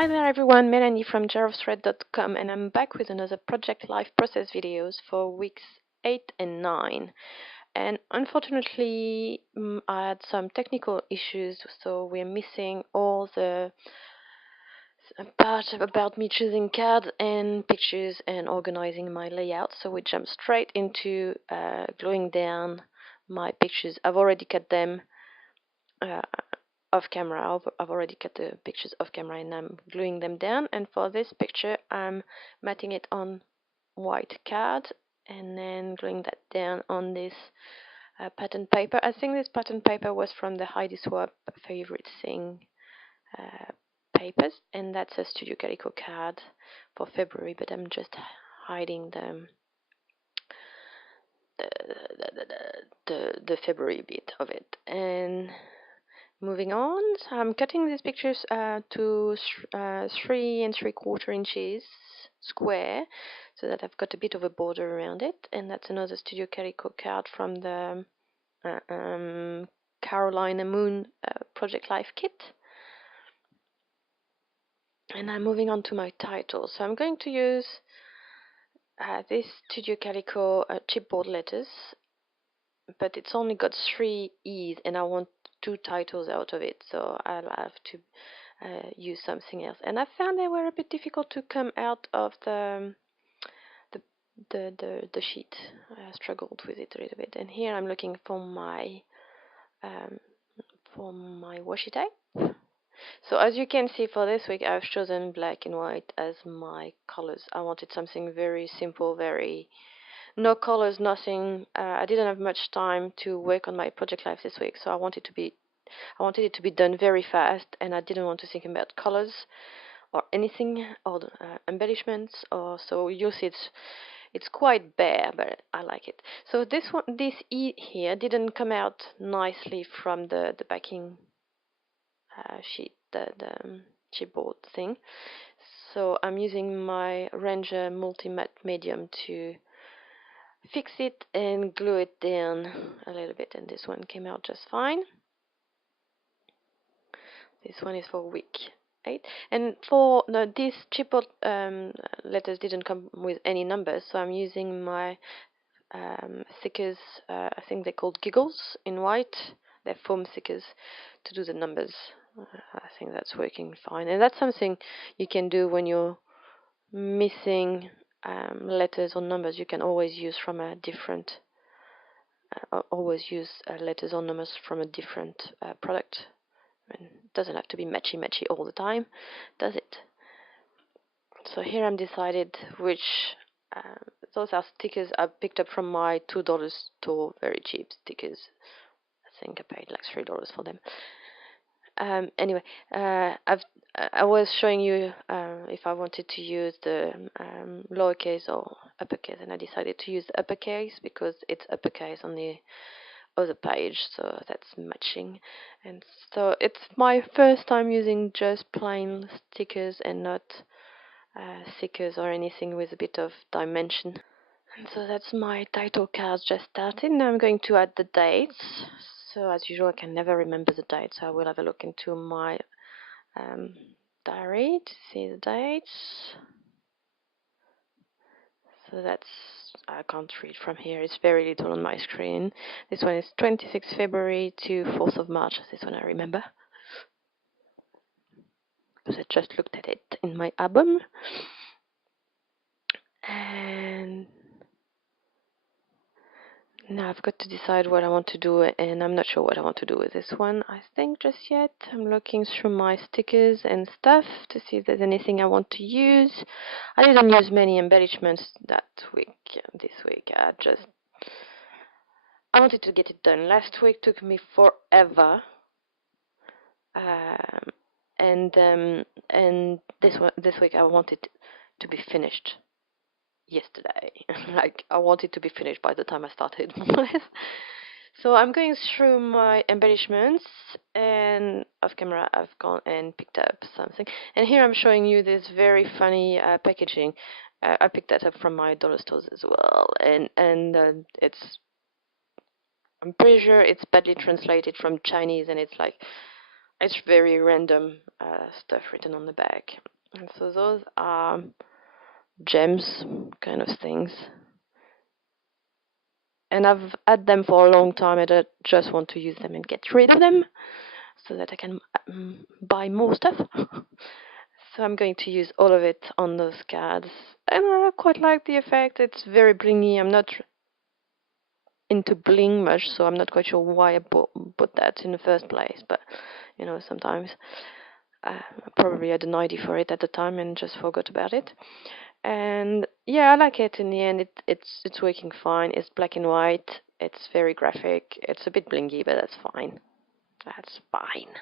Hi there everyone, Melanie from jarofthread.com, and I'm back with another Project Life process videos for weeks 8 and 9. And unfortunately, I had some technical issues, so we're missing all the part about me choosing cards and pictures and organizing my layout. So we jump straight into gluing down my pictures. I've already cut them off camera. I've already cut the pictures off camera and I'm gluing them down. And for this picture, I'm matting it on white card and then gluing that down on this pattern paper. I think this pattern paper was from the Heidi Swapp Favorite Thing papers, and that's a Studio Calico card for February, but I'm just hiding the February bit of it. And moving on, so I'm cutting these pictures to 3 3/4 inches square, so that I've got a bit of a border around it. And that's another Studio Calico card from the Carolina Moon Project Life kit. And I'm moving on to my title. So I'm going to use this Studio Calico chipboard letters, but it's only got 3 E's, and I want 2 titles out of it, so I'll have to use something else. And I found they were a bit difficult to come out of the sheet. I struggled with it a little bit. And here I'm looking for my washi tape. So as you can see, for this week I've chosen black and white as my colors. I wanted something very simple, no colors, nothing. I didn't have much time to work on my project life this week, so I wanted it to be done very fast, and I didn't want to think about colors or anything or embellishments. Or so you'll see it's quite bare, but I like it. So this E here didn't come out nicely from the backing sheet, the chipboard thing. So I'm using my Ranger Multi-Matte Medium to fix it and glue it down a little bit, and this one came out just fine. This one is for week 8, and for these chipboard letters didn't come with any numbers, so I'm using my stickers. I think they're called Giggles in white. They're foam stickers to do the numbers. I think that's working fine, and that's something you can do when you're missing letters or numbers. You can always use from a different letters or numbers from a different product. And it doesn't have to be matchy all the time, does it? So here I'm decided which those are stickers I picked up from my $2 store, very cheap stickers. I think I paid like $3 for them. Anyway, I was showing you if I wanted to use the lowercase or uppercase, and I decided to use the uppercase because it's uppercase on the other page, so that's matching. And so it's my first time using just plain stickers and not stickers or anything with a bit of dimension. And so that's my title card just started. Now I'm going to add the dates. So as usual, I can never remember the dates, so I will have a look into my diary to see the dates. So that's, I can't read from here, it's very little on my screen. This one is 26th February to 4th of March. This one I remember, because I just looked at it in my album. And now I've got to decide what I want to do, and I'm not sure what I want to do with this one, I think, just yet. I'm looking through my stickers and stuff to see if there's anything I want to use. I didn't use many embellishments this week. I wanted to get it done. Last week took me forever. And this week I wanted to be finished yesterday. Like, I wanted to be finished by the time I started. So I'm going through my embellishments, and off camera I've gone and picked up something. And here I'm showing you this very funny packaging. I picked that up from my dollar stores as well, and I'm pretty sure it's badly translated from Chinese, and it's like it's very random stuff written on the back. And so those are gems kind of things. And I've had them for a long time and I just want to use them and get rid of them so that I can buy more stuff. So I'm going to use all of it on those cards. And I quite like the effect. It's very blingy. I'm not into bling much, so I'm not quite sure why I bought that in the first place. But, you know, sometimes I probably had an idea for it at the time and just forgot about it. And yeah, I like it in the end. It's working fine. It's black and white. It's very graphic. It's a bit blingy, but that's fine. That's fine.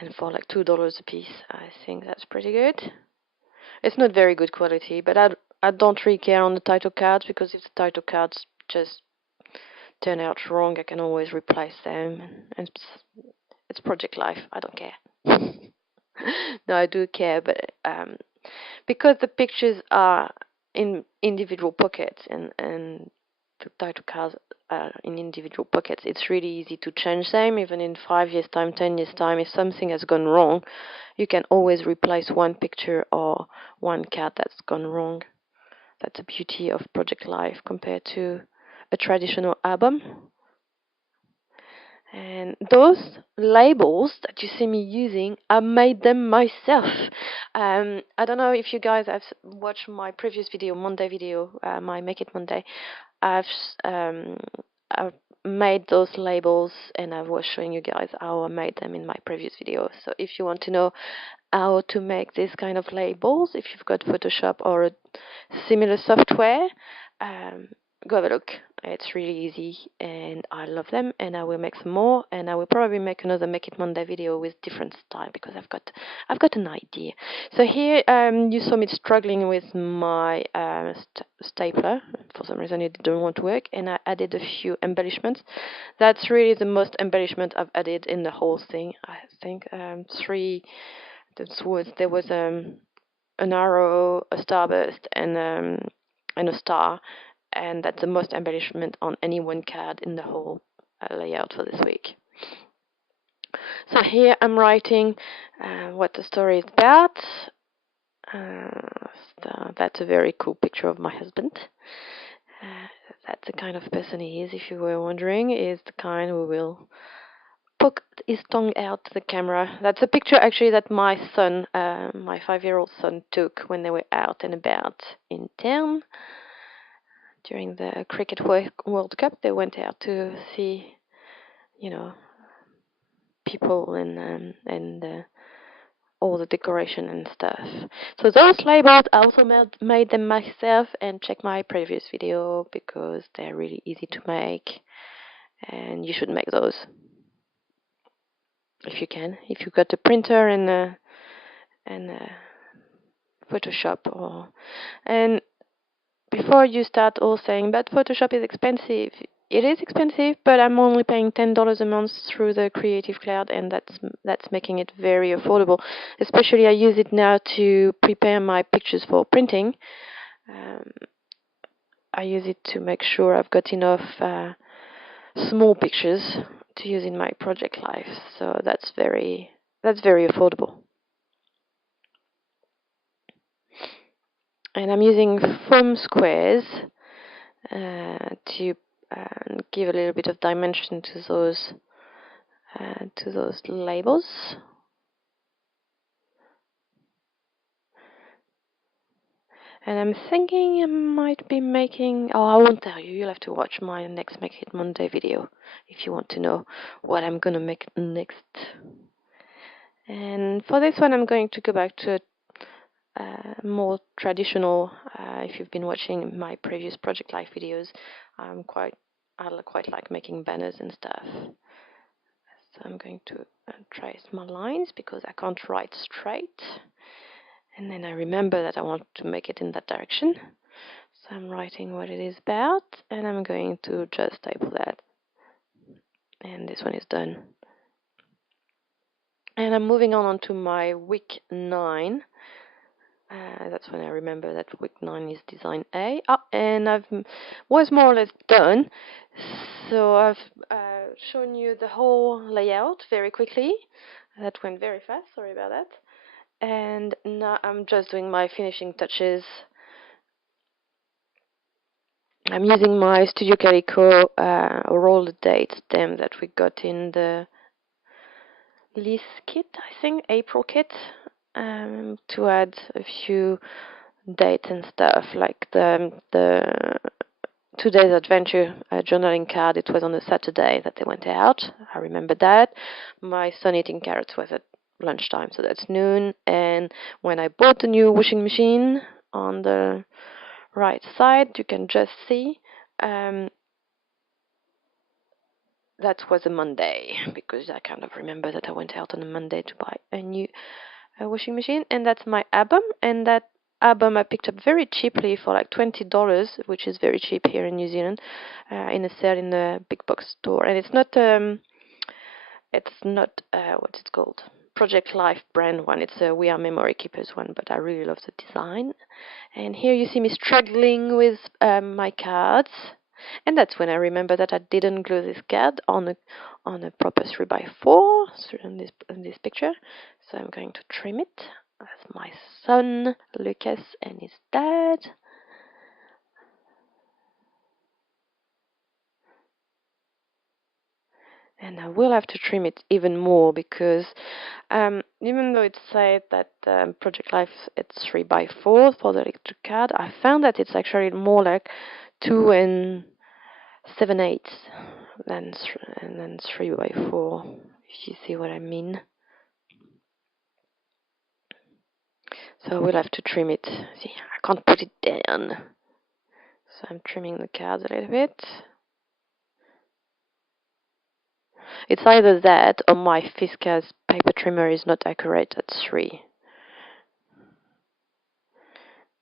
And for like $2 a piece, I think that's pretty good. It's not very good quality, but I don't really care on the title cards, because if the title cards just turn out wrong, I can always replace them. And it's Project Life. I don't care. No, I do care, but because the pictures are in individual pockets and the title cards are in individual pockets, it's really easy to change them. Even in 5 years' time, 10 years' time, if something has gone wrong, you can always replace one picture or one card that's gone wrong. That's the beauty of Project Life compared to a traditional album. And those labels that you see me using, I made them myself. I don't know if you guys have watched my previous video, Monday video, my Make It Monday. I've made those labels and I was showing you guys how I made them in my previous video. So if you want to know how to make this kind of labels, if you've got Photoshop or a similar software, go have a look. It's really easy and I love them, and I will make some more, and I will probably make another Make It Monday video with different style because I've got an idea. So here you saw me struggling with my stapler. For some reason it didn't want to work, and I added a few embellishments. That's really the most embellishment I've added in the whole thing. I think three. There was an arrow, a starburst, and a star, and that's the most embellishment on any one card in the whole layout for this week. So here I'm writing what the story is about. So that's a very cool picture of my husband. That's the kind of person he is, if you were wondering. Is the kind who will poke his tongue out to the camera. That's a picture actually that my son, my 5-year-old son, took when they were out and about in town. During the Cricket World Cup, they went out to see, you know, people and all the decoration and stuff. So those labels, I also made them myself, and check my previous video because they're really easy to make, and you should make those if you can. If you've got a printer and Photoshop, and before you start all saying, but Photoshop is expensive. It is expensive, but I'm only paying $10 a month through the Creative Cloud, and that's making it very affordable. Especially I use it now to prepare my pictures for printing. I use it to make sure I've got enough small pictures to use in my Project Life. So that's very affordable. And I'm using foam squares to give a little bit of dimension to those labels. And I'm thinking I might be making, I won't tell you, you'll have to watch my next Make It Monday video if you want to know what I'm gonna make next. And for this one I'm going to go back to more traditional. If you've been watching my previous Project Life videos, I quite like making banners and stuff. So I'm going to trace my lines because I can't write straight. And then I remember that I want to make it in that direction. So I'm writing what it is about, and I'm going to just staple that. And this one is done. And I'm moving on to my week 9. That's when I remember that week 9 is design A. And I've was more or less done. So I've shown you the whole layout very quickly. That went very fast, sorry about that. And now I'm just doing my finishing touches. I'm using my Studio Calico roll date stem that we got in the Lease kit, I think, April kit, to add a few dates and stuff, like the today's adventure journaling card. It was on a Saturday that they went out. I remember that. My son eating carrots was at lunchtime, so that's noon. And when I bought the new washing machine, on the right side, you can just see that was a Monday, because I kind of remember that I went out on a Monday to buy a new washing machine. And that's my album, and that album I picked up very cheaply for like $20, which is very cheap here in New Zealand, in a sale in the big box store. And it's not what's it called, Project Life brand one. It's a We Are Memory Keepers one, but I really love the design. And here you see me struggling with my cards. And that's when I remember that I didn't glue this card on a proper 3x4 in this picture. So I'm going to trim it. That's my son, Lucas, and his dad. And I will have to trim it even more, because even though it said that Project Life it's 3x4 for the electric card, I found that it's actually more like 2 and 7/8 than 3x4, if you see what I mean. So we'll have to trim it. See, I can't put it down. So I'm trimming the cards a little bit. It's either that or my Fiskars paper trimmer is not accurate at 3.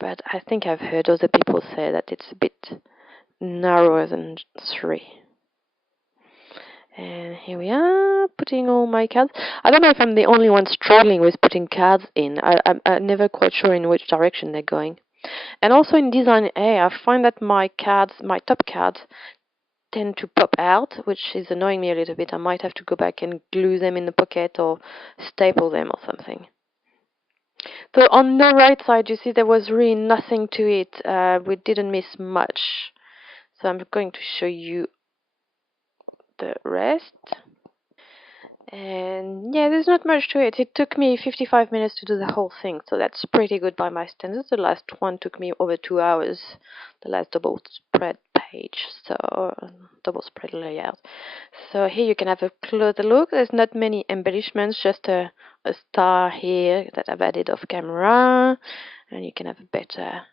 But I think I've heard other people say that it's a bit narrower than 3. And here we are, putting all my cards. I don't know if I'm the only one struggling with putting cards in. I'm never quite sure in which direction they're going. And also in Design A, I find that my top cards, tend to pop out, which is annoying me a little bit. I might have to go back and glue them in the pocket or staple them or something. So on the right side, you see there was really nothing to it. We didn't miss much. So I'm going to show you the rest. And yeah, there's not much to it. It took me 55 minutes to do the whole thing, so that's pretty good by my standards. The last one took me over 2 hours, the last double spread page, so double spread layout. So here you can have a closer look. There's not many embellishments, just a star here that I've added off camera, and you can have a better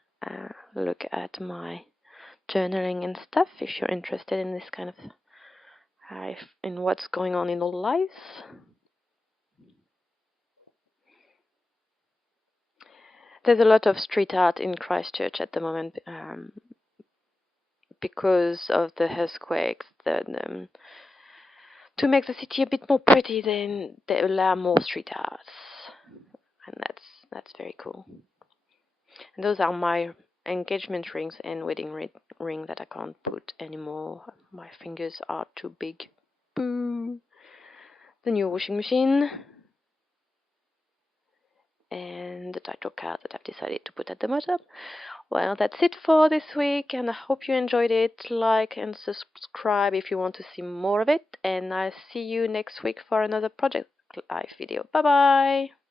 look at my journaling and stuff if you're interested in this kind of in what's going on in our lives. There's a lot of street art in Christchurch at the moment, because of the earthquakes. To make the city a bit more pretty, then they allow more street arts, and that's very cool. And those are my engagement rings and wedding ring that I can't put anymore. My fingers are too big. Boo. The new washing machine, and the title card that I've decided to put at the bottom. Well, that's it for this week, and I hope you enjoyed it. Like and subscribe if you want to see more of it, and I'll see you next week for another Project Life video. Bye bye!